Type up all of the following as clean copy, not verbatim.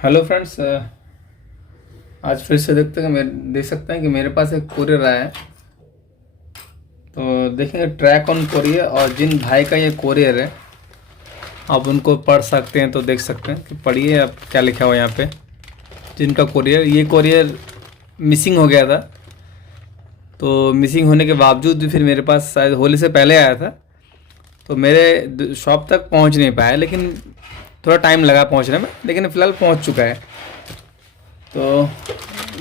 Hello friends. आज फिर से देख सकते हैं कि मेरे पास एक कोरियर आया है। तो देखेंगे ट्रैक ऑन कोरियर, और जिन भाई का ये कोरियर है आप उनको पढ़ सकते हैं। तो देख सकते हैं कि पढ़िए आप क्या लिखा हुआ है यहाँ पे। जिनका कोरियर मिसिंग हो गया था, तो मिसिंग होने के बावजूद भी फिर मेरे पास शायद होली से पहले आया था, तो मेरे शॉप तक पहुँच नहीं पाया, लेकिन थोड़ा टाइम लगा पहुँचने में, लेकिन फ़िलहाल पहुँच चुका है। तो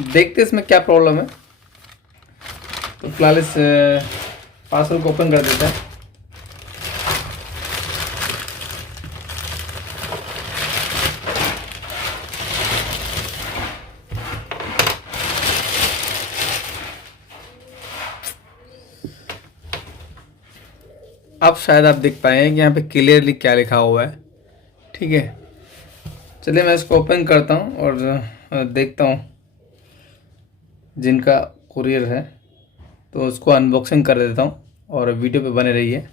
देखते हैं इसमें क्या प्रॉब्लम है। तो फिलहाल इस पार्सल को ओपन कर देते हैं। अब शायद आप देख पाए हैं कि यहाँ पे क्लियरली क्या लिखा हुआ है। ठीक है, चलिए मैं इसको ओपन करता हूँ और देखता हूँ जिनका कुरियर है, तो उसको अनबॉक्सिंग कर देता हूँ और वीडियो पे बने रहिए।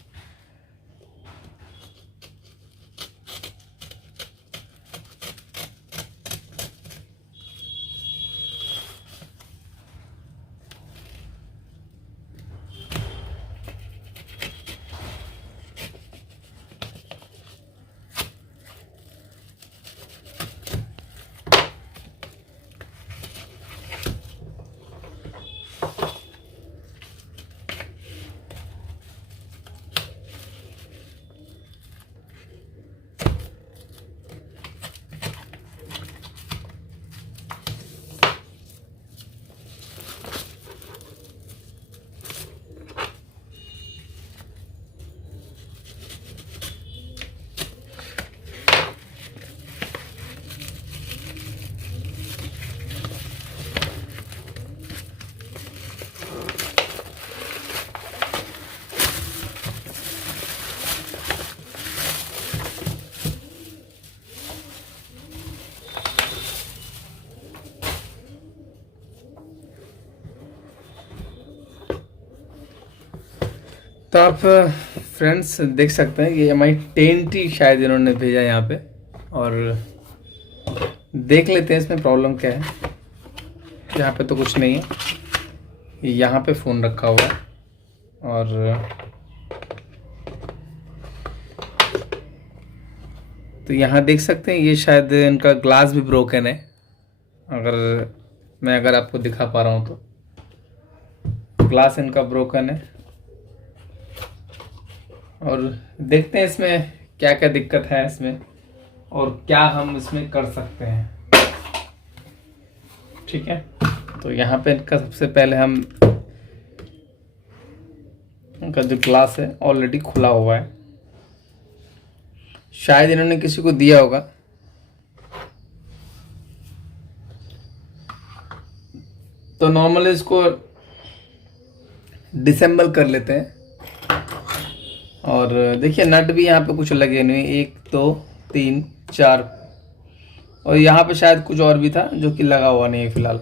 तो आप फ्रेंड्स देख सकते हैं कि MI10T शायद इन्होंने भेजा यहाँ पे, और देख लेते हैं इसमें प्रॉब्लम क्या है। यहाँ पे तो कुछ नहीं है, यहाँ पे फ़ोन रखा हुआ है, और तो यहाँ देख सकते हैं ये शायद इनका ग्लास भी ब्रोकन है। अगर आपको दिखा पा रहा हूँ तो ग्लास इनका ब्रोकन है, और देखते हैं इसमें क्या क्या दिक्कत है इसमें, और क्या हम इसमें कर सकते हैं। ठीक है, तो यहाँ पे इनका सबसे पहले हम इनका जो ग्लास है ऑलरेडी खुला हुआ है, शायद इन्होंने किसी को दिया होगा। तो नॉर्मली इसको डिसेंबल कर लेते हैं, और देखिए नट भी यहाँ पे कुछ लगे नहीं, 1 2 3 4, और यहाँ पे शायद कुछ और भी था जो कि लगा हुआ नहीं है फिलहाल।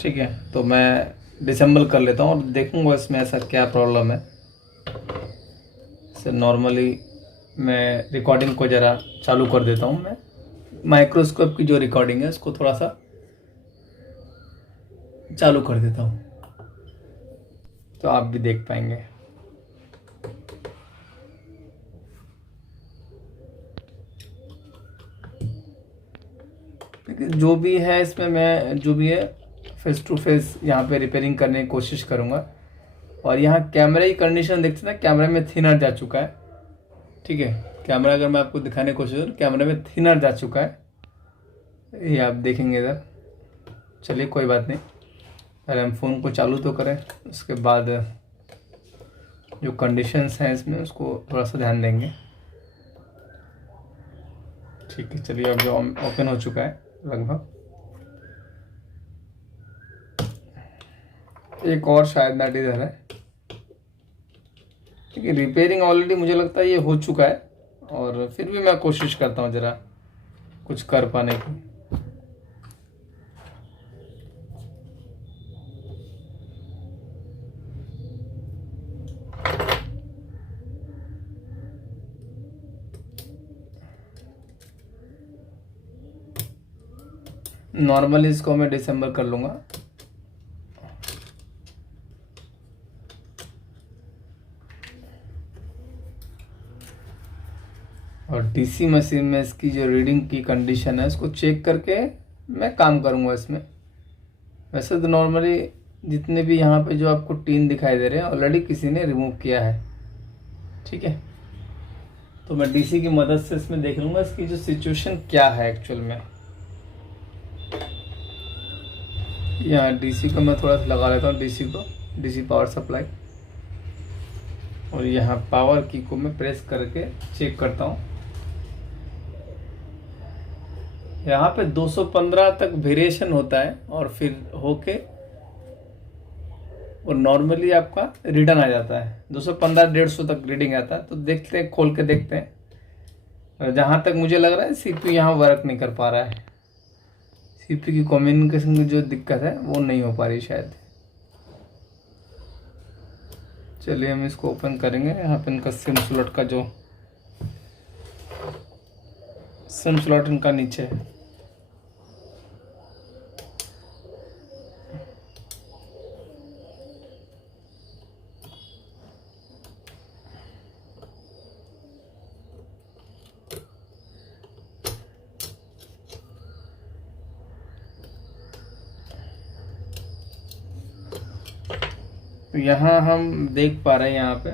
ठीक है, तो मैं डिसेंबल कर लेता हूँ और देखूंगा इसमें ऐसा क्या प्रॉब्लम है। नॉर्मली मैं रिकॉर्डिंग को ज़रा चालू कर देता हूँ। मैं माइक्रोस्कोप की जो रिकॉर्डिंग है उसको थोड़ा सा चालू कर देता हूँ, तो आप भी देख पाएंगे। जो भी है इसमें, मैं जो भी है फेस टू फेस यहाँ पे रिपेयरिंग करने की कोशिश करूँगा। और यहाँ कैमरे की कंडीशन देखते हैं ना, कैमरे में थिनर जा चुका है। ठीक है, कैमरा अगर मैं आपको दिखाने की कोशिश करूँ, कैमरे में थिनर जा चुका है, ये आप देखेंगे इधर। चलिए कोई बात नहीं, पहले हम फ़ोन को चालू तो करें, उसके बाद जो कंडीशंस हैं इसमें उसको थोड़ा सा ध्यान देंगे। ठीक है, चलिए अब जो ओपन हो चुका है लगभग, एक और शायद नट इधर है। ठीक है, रिपेयरिंग ऑलरेडी मुझे लगता है ये हो चुका है, और फिर भी मैं कोशिश करता हूँ ज़रा कुछ कर पाने की। नॉर्मली इसको मैं डिसम्बर कर लूँगा। और डीसी मशीन में इसकी जो रीडिंग की कंडीशन है उसको चेक करके मैं काम करूँगा इसमें। वैसे तो नॉर्मली जितने भी यहाँ पे जो आपको टीन दिखाई दे रहे हैं ऑलरेडी किसी ने रिमूव किया है, ठीक है। तो मैं डीसी की मदद से इसमें देख लूँगा इसकी जो सिचुएशन क्या है एक्चुअल में। यहाँ डीसी को मैं थोड़ा सा लगा लेता हूँ, डीसी पावर सप्लाई, और यहाँ पावर की को मैं प्रेस करके चेक करता हूँ। यहाँ पे 215 तक वेरिएशन होता है और फिर होके और नॉर्मली आपका रिटर्न आ जाता है 215 150 तक रीडिंग आता है। तो देखते हैं, खोल के देखते हैं। जहाँ तक मुझे लग रहा है सीपीयू यहाँ वर्क नहीं कर पा रहा है, सीपीयू की कम्युनिकेशन की जो दिक्कत है वो नहीं हो पा रही शायद। चलिए हम इसको ओपन करेंगे। यहाँ पे इनका सिम स्लॉट का जो सिम स्लॉट इनका नीचे है। तो यहाँ हम देख पा रहे हैं यहाँ पे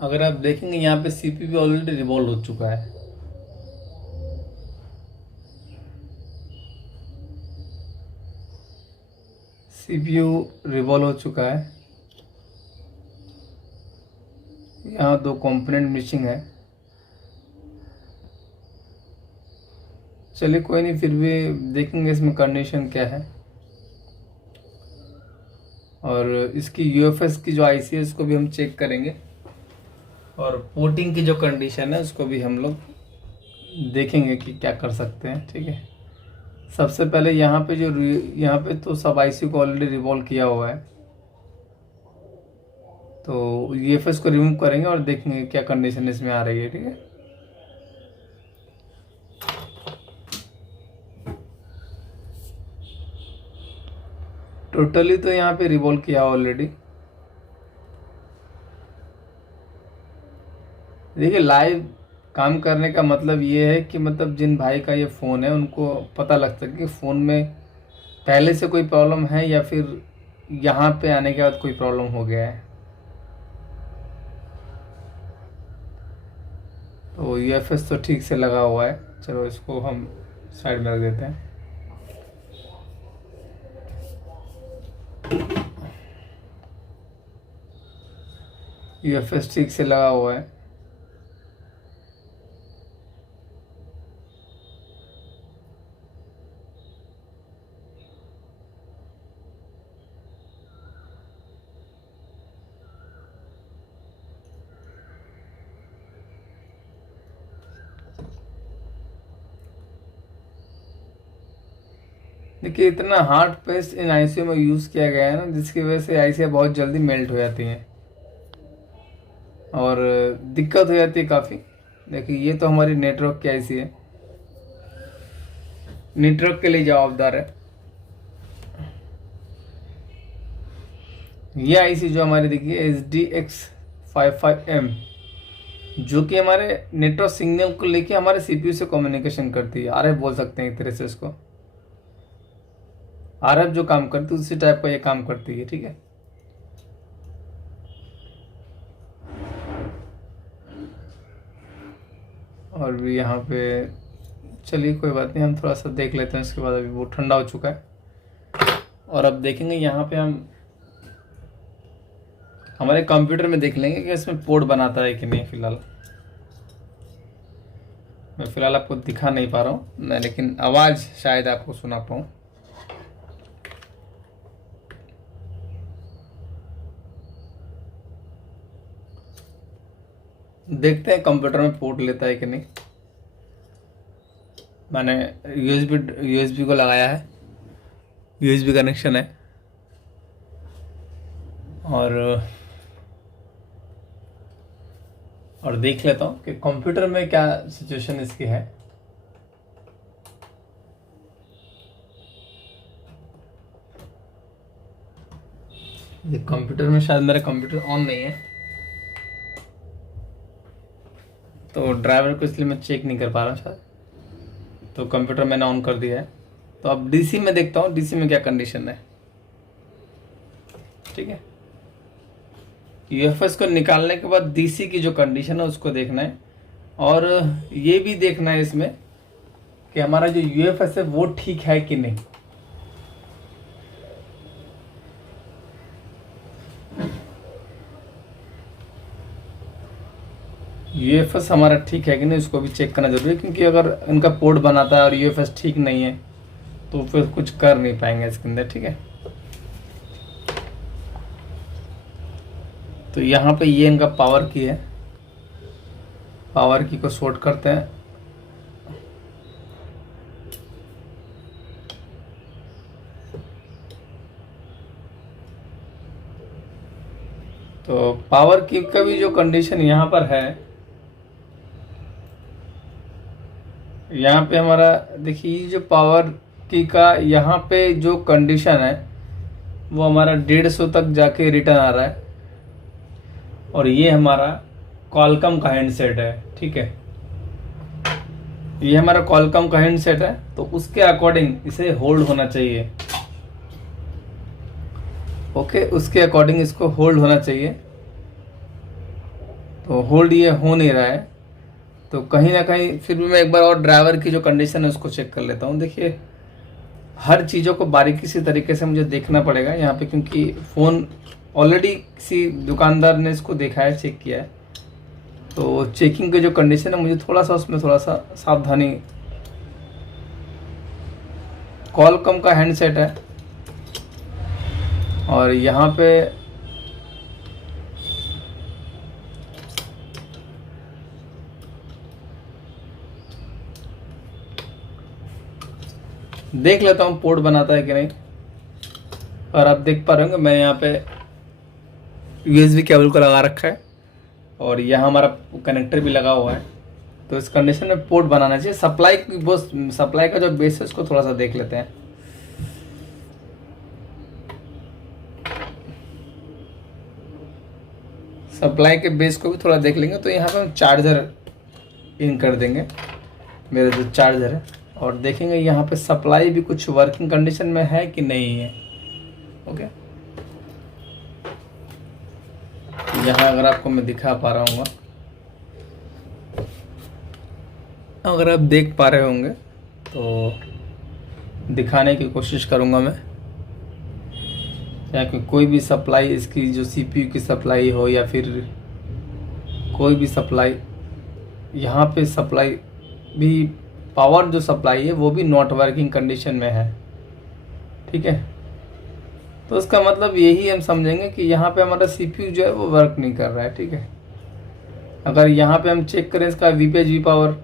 अगर आप देखेंगे यहाँ पे सीपीयू ऑलरेडी रिवॉल्व हो चुका है। सीपीयू रिवॉल्व हो चुका है। यहाँ 2 कंपोनेंट मिसिंग है। चलिए कोई नहीं, फिर भी देखेंगे इसमें कंडीशन क्या है। और इसकी यूएफएस की जो आईसी है उसको भी हम चेक करेंगे, और पोर्टिंग की जो कंडीशन है उसको भी हम लोग देखेंगे कि क्या कर सकते हैं, ठीक है। सबसे पहले यहाँ पे यहाँ पे तो सब आईसी को ऑलरेडी रिवॉल्व किया हुआ है, तो यूएफएस को रिमूव करेंगे और देखेंगे क्या कंडीशन इसमें आ रही है, ठीक है। टोटली तो यहाँ पे रिवॉल्व किया ऑलरेडी। देखिए लाइव काम करने का मतलब ये है कि मतलब जिन भाई का ये फ़ोन है उनको पता लग सके कि फ़ोन में पहले से कोई प्रॉब्लम है या फिर यहाँ पे आने के बाद कोई प्रॉब्लम हो गया है। तो यूएफएस तो ठीक से लगा हुआ है। चलो इसको हम साइड में रख देते हैं। यूएफएस ठीक से लगा हुआ है। देखिए इतना हार्ड पेस्ट इन आईसीयू में यूज़ किया गया है ना, जिसकी वजह से आईसीयू बहुत जल्दी मेल्ट हो जाती हैं और दिक्कत हो जाती है काफ़ी। देखिए ये तो हमारी नेटवर्क की आईसी है, नेटवर्क के लिए जवाबदार है ये आईसी जो हमारी देखिए HDX55M, जो कि हमारे नेटवर्क सिग्नल को लेके हमारे सीपीयू से कम्युनिकेशन करती है। आरएफ बोल सकते हैं एक तरह से इसको। आरएफ जो काम करती है उसी टाइप का ये काम करती है, ठीक है। और भी यहाँ पे चलिए कोई बात नहीं, हम थोड़ा सा देख लेते हैं इसके बाद। अभी वो ठंडा हो चुका है और अब देखेंगे यहाँ पे हम हमारे कंप्यूटर में देख लेंगे कि इसमें पोर्ट बनाता है कि नहीं। फिलहाल मैं फिलहाल आपको दिखा नहीं पा रहा हूँ मैं, लेकिन आवाज़ शायद आपको सुना पाऊँ। देखते हैं कंप्यूटर में पोर्ट लेता है कि नहीं। मैंने यूएसबी को लगाया है, यूएसबी कनेक्शन है और और देख लेता हूँ कि कंप्यूटर में क्या सिचुएशन इसकी है। ये कंप्यूटर में शायद मेरा कंप्यूटर ऑन नहीं है, तो ड्राइवर को इसलिए मैं चेक नहीं कर पा रहा हूँ शायद। तो कंप्यूटर मैंने ऑन कर दिया है। तो अब डीसी में देखता हूँ डीसी में क्या कंडीशन है। ठीक है, यूएफएस को निकालने के बाद डीसी की जो कंडीशन है उसको देखना है, और ये भी देखना है इसमें कि हमारा जो यूएफएस है वो ठीक है कि नहीं। यूएफएस हमारा ठीक है कि नहीं उसको भी चेक करना जरूरी है, क्योंकि अगर इनका पोर्ट बनाता है और यूएफएस ठीक नहीं है तो फिर कुछ कर नहीं पाएंगे इसके अंदर। ठीक है, तो यहाँ पे ये इनका पावर की है, पावर की को शॉर्ट करते हैं। तो पावर की का भी जो कंडीशन यहाँ पर है, यहाँ पे हमारा देखिए जो पावर की का यहाँ पे जो कंडीशन है वो हमारा 150 तक जाके रिटर्न आ रहा है, और ये हमारा कॉलकम का हैंडसेट है। ठीक है, ये हमारा कॉलकम का हैंडसेट है, तो उसके अकॉर्डिंग इसे होल्ड होना चाहिए। ओके, उसके अकॉर्डिंग इसको होल्ड होना चाहिए। तो होल्ड ये हो नहीं रहा है, तो कहीं ना कहीं फिर भी मैं एक बार और ड्राइवर की जो कंडीशन है उसको चेक कर लेता हूँ। देखिए हर चीज़ों को बारीकी से तरीके से मुझे देखना पड़ेगा यहाँ पे, क्योंकि फ़ोन ऑलरेडी किसी दुकानदार ने इसको देखा है, चेक किया है। तो चेकिंग की जो कंडीशन है मुझे थोड़ा सा उसमें थोड़ा सा सावधानी। कॉलकम का हैंडसेट है, और यहाँ पे देख लेता हूँ पोर्ट बनाता है कि नहीं। और आप देख पा रहे होंगे मैं यहाँ पे यूएसबी केबल को लगा रखा है, और यहाँ हमारा कनेक्टर भी लगा हुआ है। तो इस कंडीशन में पोर्ट बनाना चाहिए। सप्लाई का जो बेस है उसको थोड़ा सा देख लेते हैं। सप्लाई के बेस को भी थोड़ा देख लेंगे। तो यहाँ पे हम चार्जर इन कर देंगे, मेरा जो चार्जर है, और देखेंगे यहाँ पे सप्लाई भी कुछ वर्किंग कंडीशन में है कि नहीं है। ओके, यहाँ अगर आपको मैं दिखा पा रहा हूँ, अगर आप देख पा रहे होंगे तो दिखाने की कोशिश करूँगा मैं, या कि कोई भी सप्लाई इसकी जो सीपीयू की सप्लाई हो या फिर कोई भी सप्लाई, यहाँ पे सप्लाई भी पावर जो सप्लाई है वो भी नॉट वर्किंग कंडीशन में है। ठीक है, तो उसका मतलब यही हम समझेंगे कि यहाँ पे हमारा सीपीयू जो है वो वर्क नहीं कर रहा है। ठीक है, अगर यहाँ पे हम चेक करें इसका वीपेज वी पावर,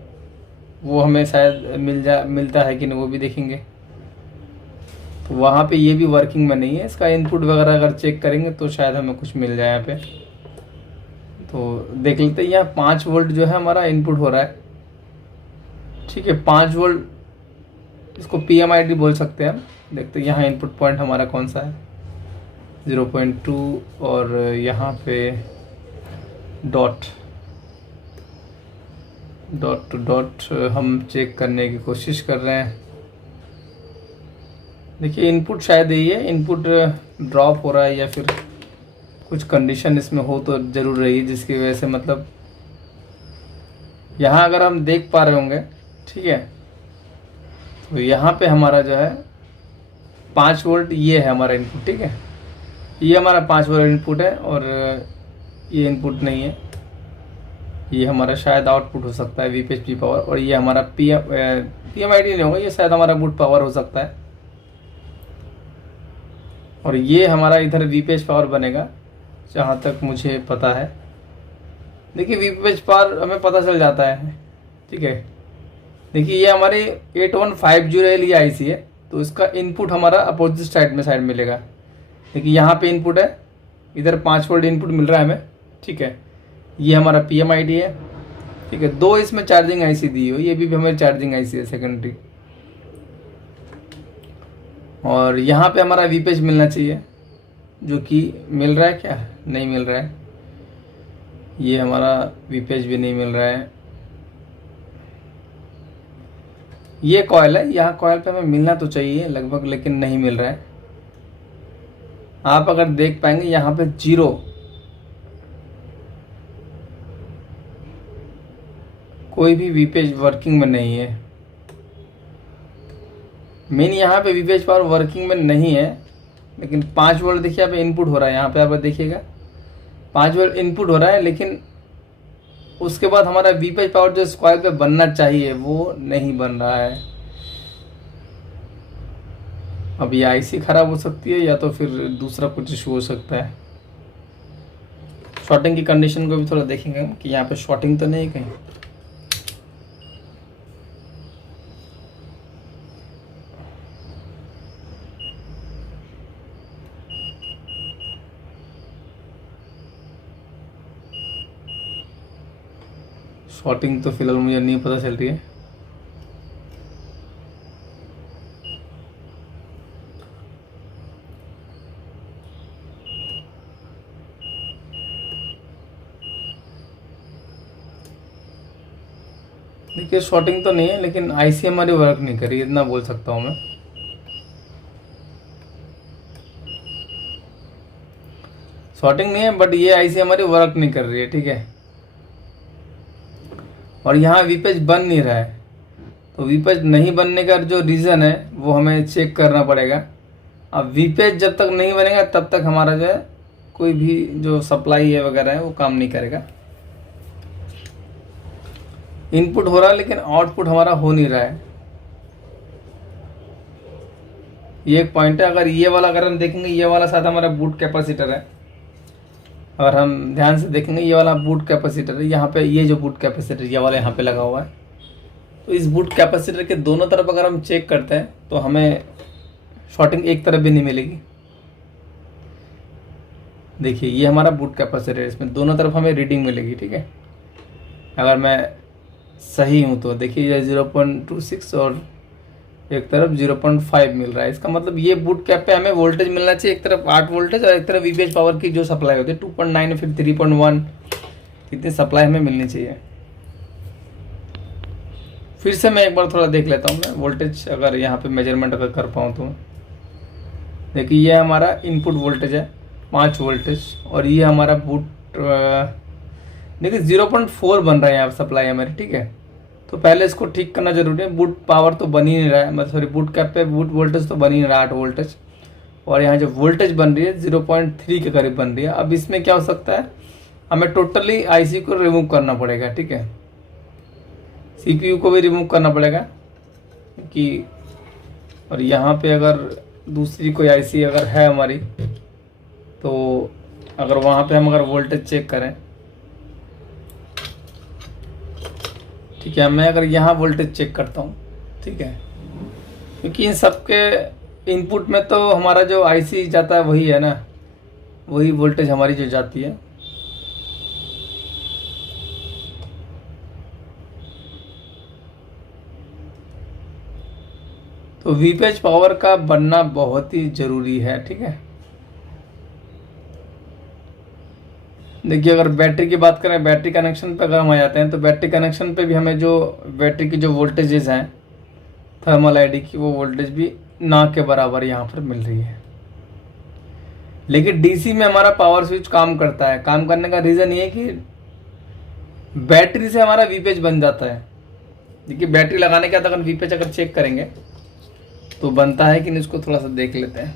वो हमें शायद मिलता है कि नहीं वो भी देखेंगे। तो वहाँ पे ये भी वर्किंग में नहीं है। इसका इनपुट वगैरह अगर चेक करेंगे तो शायद हमें कुछ मिल जाए यहाँ पे। तो देख लेते हैं, यहाँ 5 वोल्ट जो है हमारा इनपुट हो रहा है। ठीक है, 5 वोल्ट, इसको PMID बोल सकते हैं हम। देखते हैं यहाँ इनपुट पॉइंट हमारा कौन सा है, 0.2, और यहाँ पे डॉट टू डॉट हम चेक करने की कोशिश कर रहे हैं। देखिए इनपुट शायद यही है, इनपुट ड्रॉप हो रहा है या फिर कुछ कंडीशन इसमें हो तो ज़रूर रही है, जिसकी वजह से मतलब यहाँ अगर हम देख पा रहे होंगे। ठीक है, तो यहाँ पे हमारा जो है 5 वोल्ट ये है हमारा इनपुट। ठीक है, ये हमारा 5 वोल्ट इनपुट है, और ये इनपुट नहीं है, ये हमारा शायद आउटपुट हो सकता है वीपीएच पी पावर, और ये हमारा PMID नहीं होगा, ये शायद हमारा बूट पावर हो सकता है, और ये हमारा इधर वीपीएच पावर बनेगा जहाँ तक मुझे पता है। देखिए वीपीएच पावर हमें पता चल जाता है। ठीक है, देखिए ये हमारी 8150L ये IC है, तो इसका इनपुट हमारा अपोजिट साइड मिलेगा। देखिए यहाँ पे इनपुट है, इधर 5 वोल्ट इनपुट मिल रहा है हमें। ठीक है, ये हमारा PMID है, ठीक है। 2 इसमें चार्जिंग IC दी हो, ये भी हमारी चार्जिंग IC है सेकेंडरी। और यहाँ पे हमारा वीपेज मिलना चाहिए, जो कि मिल रहा है क्या, नहीं मिल रहा है। ये हमारा वीपेज भी नहीं मिल रहा है। ये कॉयल है, यहाँ कॉयल पे हमें मिलना तो चाहिए लगभग, लेकिन नहीं मिल रहा है। आप अगर देख पाएंगे यहाँ पे 0, कोई भी वीपेज वर्किंग में नहीं है। मेन यहाँ पे वीपेज पावर वर्किंग में नहीं है, लेकिन 5 वोल्ट देखिए यहाँ पे इनपुट हो रहा है। यहाँ पे आप देखिएगा 5 वोल्ट इनपुट हो रहा है, लेकिन उसके बाद हमारा वीपेज पावर जो कॉइल पे बनना चाहिए वो नहीं बन रहा है। अब ये IC खराब हो सकती है, या तो फिर दूसरा कुछ इशू हो सकता है। शॉर्टिंग की कंडीशन को भी थोड़ा देखेंगे हम कि यहाँ पे शॉर्टिंग तो नहीं है कहीं। शॉर्टिंग तो फिलहाल मुझे नहीं पता चल रही है। देखिए शॉर्टिंग तो नहीं है, लेकिन IC हमारी वर्क नहीं करी, इतना बोल सकता हूँ मैं। शॉर्टिंग नहीं है, बट ये IC हमारी वर्क नहीं कर रही है, ठीक है। और यहाँ वीपेज बन नहीं रहा है, तो वीपेज नहीं बनने का जो रीज़न है वो हमें चेक करना पड़ेगा। अब वीपेज जब तक नहीं बनेगा तब तक हमारा जो है कोई भी जो सप्लाई है वगैरह है वो काम नहीं करेगा। इनपुट हो रहा है लेकिन आउटपुट हमारा हो नहीं रहा है, ये एक पॉइंट है। अगर हम देखेंगे, ये वाला साथ हमारा बूट कैपेसिटर है। अगर हम ध्यान से देखेंगे, ये वाला बूट कैपेसिटर है, यहाँ पे ये जो बूट कैपेसिटर ये वाला यहाँ पे लगा हुआ है। तो इस बूट कैपेसिटर के दोनों तरफ अगर हम चेक करते हैं तो हमें शॉर्टिंग एक तरफ भी नहीं मिलेगी। देखिए ये हमारा बूट कैपेसिटर है, इसमें दोनों तरफ हमें रीडिंग मिलेगी, ठीक है। अगर मैं सही हूँ तो देखिए ये 0.26 और एक तरफ 0.5 मिल रहा है। इसका मतलब ये बूट कैप पे हमें वोल्टेज मिलना चाहिए, एक तरफ 8 वोल्टेज और एक तरफ वीपीएच पावर की जो सप्लाई होती है 2.9 फिर 3.1, इतनी सप्लाई हमें मिलनी चाहिए। फिर से मैं एक बार थोड़ा देख लेता हूँ मैं वोल्टेज, अगर यहाँ पे मेजरमेंट अगर कर पाऊँ तो। देखिए ये हमारा इनपुट वोल्टेज है 5 वोल्टेज, और ये हमारा बूट देखिए 0.4 बन रहा है यहाँ सप्लाई हमारी, ठीक है। तो पहले इसको ठीक करना जरूरी है। बूट पावर तो बन ही नहीं रहा है, मतलब सॉरी बूट कैप पे बूट वोल्टेज तो बन ही नहीं रहा 8 वोल्टेज, और यहाँ जो वोल्टेज बन रही है 0.3 के करीब बन रही है। अब इसमें क्या हो सकता है, हमें टोटली IC को रिमूव करना पड़ेगा, ठीक है। CPU को भी रिमूव करना पड़ेगा कि, और यहाँ पे अगर दूसरी कोई IC अगर है हमारी, तो अगर वहाँ पे हम अगर वोल्टेज चेक करें, ठीक है, मैं अगर यहाँ वोल्टेज चेक करता हूँ, ठीक है, क्योंकि इन सब के इनपुट में तो हमारा जो IC जाता है वही है ना, वही वोल्टेज हमारी जो जाती है। तो वीपीएच पावर का बनना बहुत ही जरूरी है, ठीक है। देखिए अगर बैटरी की बात करें, बैटरी कनेक्शन पे अगर हम आ जाते हैं, तो बैटरी कनेक्शन पे भी हमें जो बैटरी की जो वोल्टेजेस हैं थर्मल आईडी की, वो वोल्टेज भी ना के बराबर यहाँ पर मिल रही है। लेकिन डीसी में हमारा पावर स्विच काम करता है। काम करने का रीज़न ये है कि बैटरी से हमारा वीपीएच बन जाता है। देखिए बैटरी लगाने के बाद अगर वीपीएच अगर चेक करेंगे तो बनता है कि नहीं, इसको थोड़ा सा देख लेते हैं।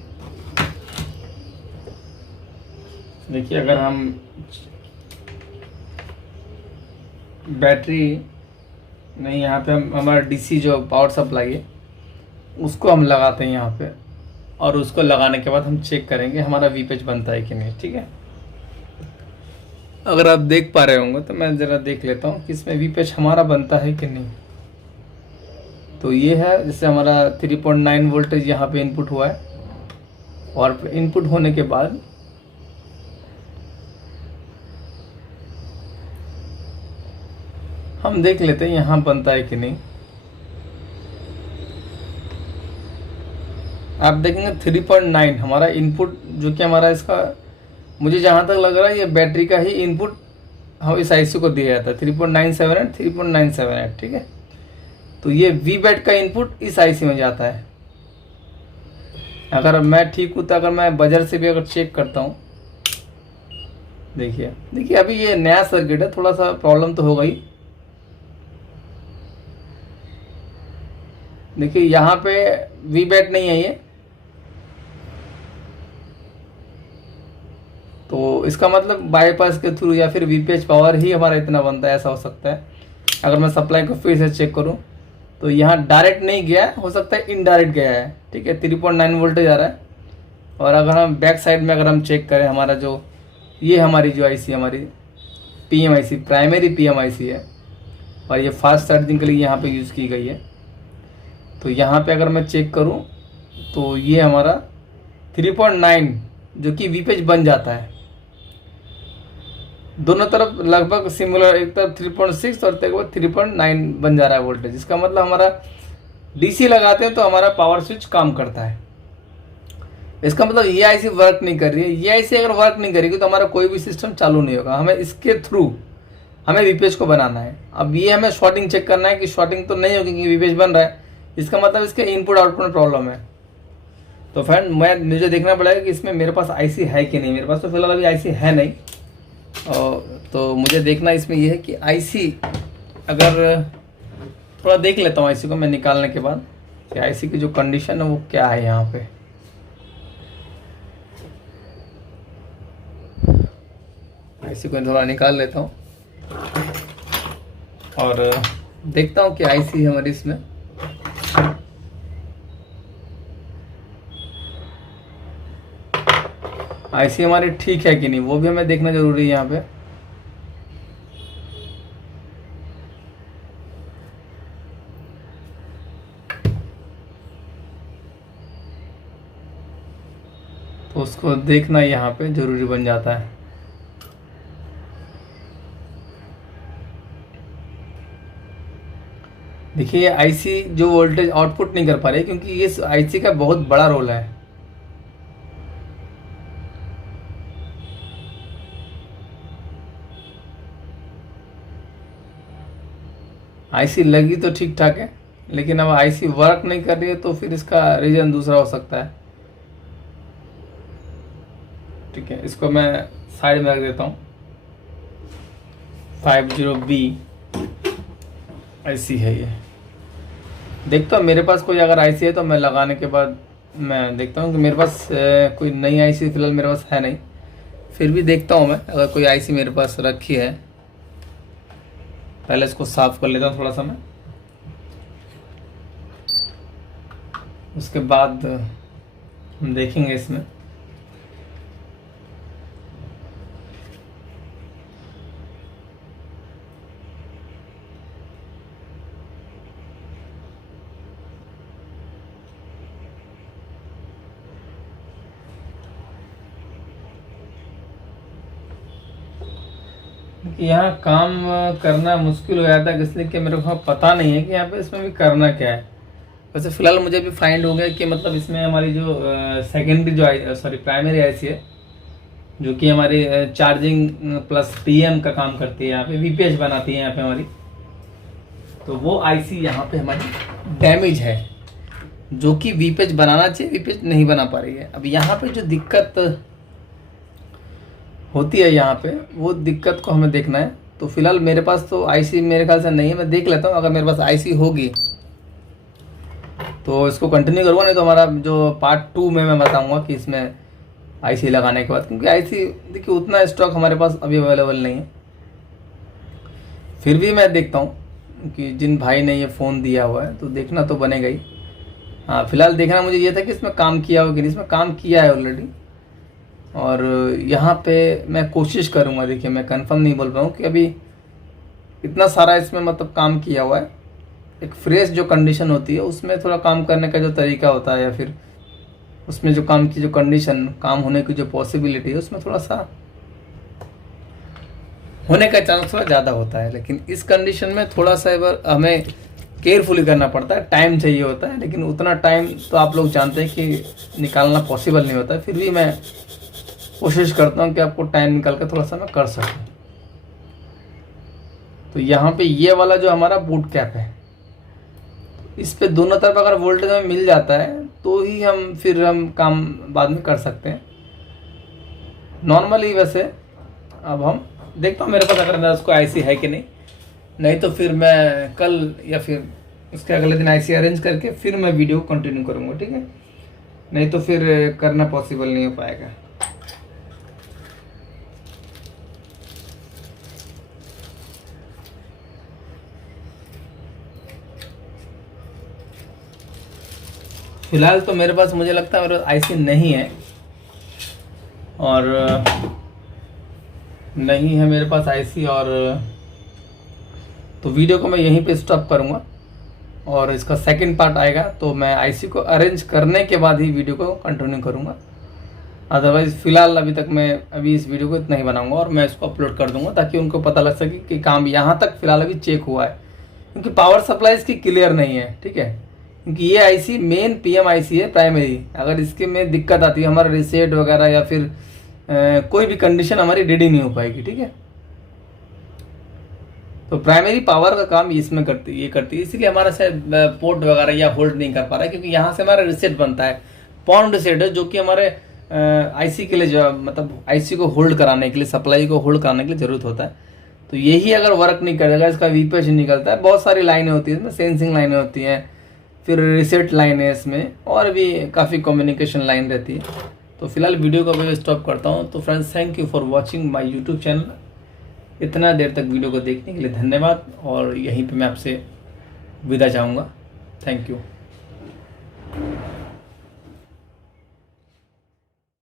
देखिए अगर हम बैटरी नहीं, यहाँ पे हम हमारा डीसी जो पावर सप्लाई है उसको हम लगाते हैं यहाँ पे, और उसको लगाने के बाद हम चेक करेंगे हमारा वीपीएच बनता है कि नहीं, ठीक है। अगर आप देख पा रहे होंगे तो मैं ज़रा देख लेता हूँ कि इसमें वीपीएच हमारा बनता है कि नहीं। तो ये है, जैसे हमारा 3.9 वोल्टेज यहाँ पे इनपुट हुआ है, और इनपुट होने के बाद हम देख लेते हैं यहाँ बनता है कि नहीं। आप देखेंगे 3.9 हमारा इनपुट, जो कि हमारा इसका, मुझे जहाँ तक लग रहा है ये बैटरी का ही इनपुट हम इस आईसी को दिया जाता है 3.978 3.978, ठीक है। तो ये वी बैट का इनपुट इस आईसी में जाता है। अगर मैं ठीक हूँ तो अगर मैं बजर से भी अगर चेक करता हूँ, देखिए अभी ये नया सर्किट है, थोड़ा सा प्रॉब्लम तो होगा ही। देखिए यहाँ पे वी बैट नहीं है ये, तो इसका मतलब बाईपास के थ्रू या फिर वीपीएच पावर ही हमारा इतना बनता है, ऐसा हो सकता है। अगर मैं सप्लाई को फिर से चेक करूं तो यहाँ डायरेक्ट नहीं गया है, हो सकता है इनडायरेक्ट गया है, ठीक है। 3.9 वोल्टेज आ रहा है। और अगर हम बैक साइड में अगर हम चेक करें, हमारा जो ये हमारी जो आईसी हमारी PM IC, primary PM IC है, और ये फास्ट चार्जिंग के लिए यहाँ पे यूज़ की गई है। तो यहाँ पे अगर मैं चेक करूँ तो ये हमारा 3.9 जो कि वीपीएच बन जाता है। दोनों तरफ लगभग सिमिलर, एक तरफ 3.6 और एक तरफ 3.9 बन जा रहा है वोल्टेज। इसका मतलब हमारा डीसी लगाते हैं तो हमारा पावर स्विच काम करता है। इसका मतलब ये आईसी वर्क नहीं कर रही है। ये आईसी अगर वर्क नहीं करेगी तो हमारा कोई भी सिस्टम चालू नहीं होगा। हमें इसके थ्रू हमें वीपीएच को बनाना है। अब ये हमें शॉर्टिंग चेक करना है कि शॉर्टिंग तो नहीं होगी, कि वीपीएच बन रहा है, इसका मतलब इसके इनपुट आउटपुट में प्रॉब्लम है। तो फ्रेंड मुझे देखना पड़ेगा कि इसमें मेरे पास आईसी है कि नहीं। मेरे पास तो फिलहाल अभी आईसी है नहीं, तो मुझे देखना इसमें यह है कि आईसी, अगर थोड़ा देख लेता हूँ आईसी को मैं निकालने के बाद कि आईसी की जो कंडीशन है वो क्या है। यहाँ पे आईसी को थोड़ा निकाल लेता हूँ और देखता हूँ कि आईसी हमारी इसमें आईसी हमारी ठीक है कि नहीं, वो भी हमें देखना जरूरी है यहाँ पे। तो उसको देखना यहाँ पे जरूरी बन जाता है। देखिए आईसी जो वोल्टेज आउटपुट नहीं कर पा रही, क्योंकि ये आईसी का बहुत बड़ा रोल है। आईसी लगी तो ठीक ठाक है, लेकिन अब आईसी वर्क नहीं कर रही है तो फिर इसका रीजन दूसरा हो सकता है। ठीक है, इसको मैं साइड में रख देता हूँ। 50B आईसी है ये। देखता हूँ मेरे पास कोई अगर आईसी है तो मैं लगाने के बाद मैं देखता हूँ कि मेरे पास कोई नई आईसी फिलहाल मेरे पास है नहीं। फिर भी देखता हूँ मैं अगर कोई आईसी मेरे पास रखी है। पहले इसको साफ कर लेता हूँ थोड़ा सा मैं, उसके बाद हम देखेंगे इसमें। यहाँ काम करना मुश्किल हो जाता है, इसलिए कि मेरे को पता नहीं है कि यहाँ पे इसमें भी करना क्या है। वैसे फिलहाल मुझे भी फाइंड हो गया कि मतलब इसमें हमारी जो सेकेंडरी जो प्राइमरी आईसी है, जो कि हमारी चार्जिंग प्लस पीएम का काम करती है, यहाँ पे वीपीएच बनाती है यहाँ पे हमारी, तो वो आईसी यहाँ पे हमारी डैमेज है, जो कि वीपीएच बनाना चाहिए, वीपीएच नहीं बना पा रही है। अब यहाँ पे जो दिक्कत होती है यहाँ पे, वो दिक्कत को हमें देखना है। तो फिलहाल मेरे पास तो आईसी मेरे ख्याल से नहीं है, मैं देख लेता हूँ। अगर मेरे पास आईसी होगी तो इसको कंटिन्यू करूँगा, नहीं तो हमारा जो पार्ट 2 में मैं बताऊँगा कि इसमें आईसी लगाने के बाद, क्योंकि आईसी देखिए उतना स्टॉक हमारे पास अभी अवेलेबल नहीं है। फिर भी मैं देखता हूँ कि जिन भाई ने ये फ़ोन दिया हुआ है तो देखना तो बनेगा ही। हाँ, फिलहाल देखना मुझे ये था कि इसमें काम किया हो कि नहीं। इसमें काम किया है ऑलरेडी, और यहाँ पे मैं कोशिश करूँगा। देखिए मैं कंफर्म नहीं बोल रहा हूँ कि अभी इतना सारा इसमें मतलब काम किया हुआ है। एक फ्रेश जो कंडीशन होती है उसमें थोड़ा काम करने का जो तरीका होता है, या फिर उसमें जो काम की जो कंडीशन, काम होने की जो पॉसिबिलिटी है, उसमें थोड़ा सा होने का चांस थोड़ा ज़्यादा होता है। लेकिन इस कंडीशन में थोड़ा सा हमें केयरफुली करना पड़ता है, टाइम चाहिए होता है, लेकिन उतना टाइम तो आप लोग जानते हैं कि निकालना पॉसिबल नहीं होता है। फिर भी मैं कोशिश करता हूँ कि आपको टाइम निकाल कर थोड़ा सा मैं कर सकूँ। तो यहाँ पे ये वाला जो हमारा बूट कैप है, इस पे दोनों तरफ अगर वोल्टेज में मिल जाता है तो ही हम काम बाद में कर सकते हैं। नॉर्मली वैसे अब हम देखता हूँ मेरे पास अगर मेरा उसको आईसी है कि नहीं तो फिर मैं कल या फिर उसके अगले दिन आईसी अरेंज करके फिर मैं वीडियो कंटिन्यू करूँगा, ठीक है। नहीं तो फिर करना पॉसिबल नहीं हो पाएगा। फिलहाल तो मेरे पास मुझे लगता है मेरे पास आईसी नहीं है, और नहीं है मेरे पास आईसी, और तो वीडियो को मैं यहीं पे स्टॉप करूँगा और इसका सेकंड पार्ट आएगा तो मैं आईसी को अरेंज करने के बाद ही वीडियो को कंटिन्यू करूँगा। अदरवाइज़ फ़िलहाल अभी तक मैं इस वीडियो को इतना ही बनाऊँगा और मैं इसको अपलोड कर दूँगा ताकि उनको पता लग सके कि काम यहाँ तक फ़िलहाल अभी चेक हुआ है, क्योंकि पावर सप्लाई इसकी क्लियर नहीं है, ठीक है। क्योंकि ये आईसी मेन पीएम आईसी है प्राइमरी। अगर इसके में दिक्कत आती है हमारा रीसेट वगैरह या फिर कोई भी कंडीशन हमारी रेडी नहीं हो पाएगी, ठीक है। तो प्राइमरी पावर का काम इसमें करती है, इसीलिए हमारा से पोर्ट वगैरह या होल्ड नहीं कर पा रहा है, क्योंकि यहाँ से हमारा रीसेट बनता है, पॉन रीसेट है, जो कि हमारे आईसी के लिए जो मतलब आईसी को होल्ड कराने के लिए, सप्लाई को होल्ड कराने के लिए ज़रूरत होता है। तो यही अगर वर्क नहीं करेगा, इसका वीपीएच निकलता है, बहुत सारी लाइनें होती हैं इसमें, सेंसिंग लाइनें होती हैं, फिर रीसेट लाइन है इसमें, और भी काफ़ी कम्युनिकेशन लाइन रहती है। तो फिलहाल वीडियो को मैं स्टॉप करता हूँ। तो friends, thank you for watching my YouTube channel. इतना देर तक वीडियो को देखने के लिए धन्यवाद, और यहीं पे मैं आपसे विदा चाहूँगा। Thank you.